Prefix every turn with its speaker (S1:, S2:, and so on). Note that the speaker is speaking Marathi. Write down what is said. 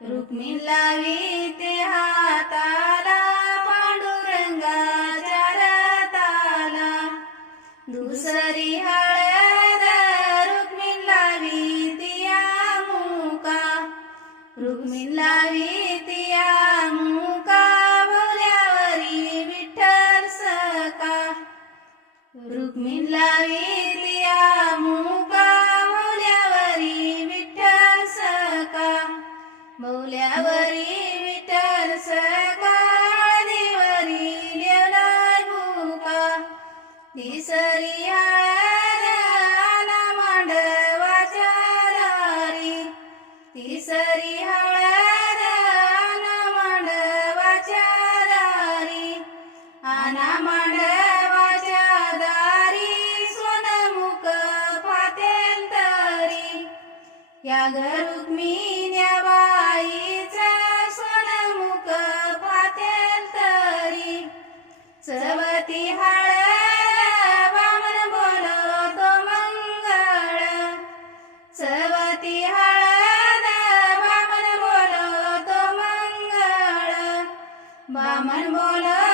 S1: रुक्मिण लावी ते हाताला पांडुरंगाच्या रताला दुसरी हळद रुक्मिण लावी तिया मुका रुक्मिण लावी तिया मुका भोल्यावरी विठ्ठल सका रुक्मिण लावी बोल्यावरी विठ्ठल सका हळदीवरी लेवलाय भूका तिसरी हळद आला मांडवाच्या दारी. तिसरी हळद मांडवाच्या दारी. आना मांडवाच्या दारी सोनमुख पातेल तरी. या रुक्मिण्या न्यावा चवती हळद बामण बोलवतो मंगळ. चवती हळद बामण बोलवतो मंगळ. बामण बोल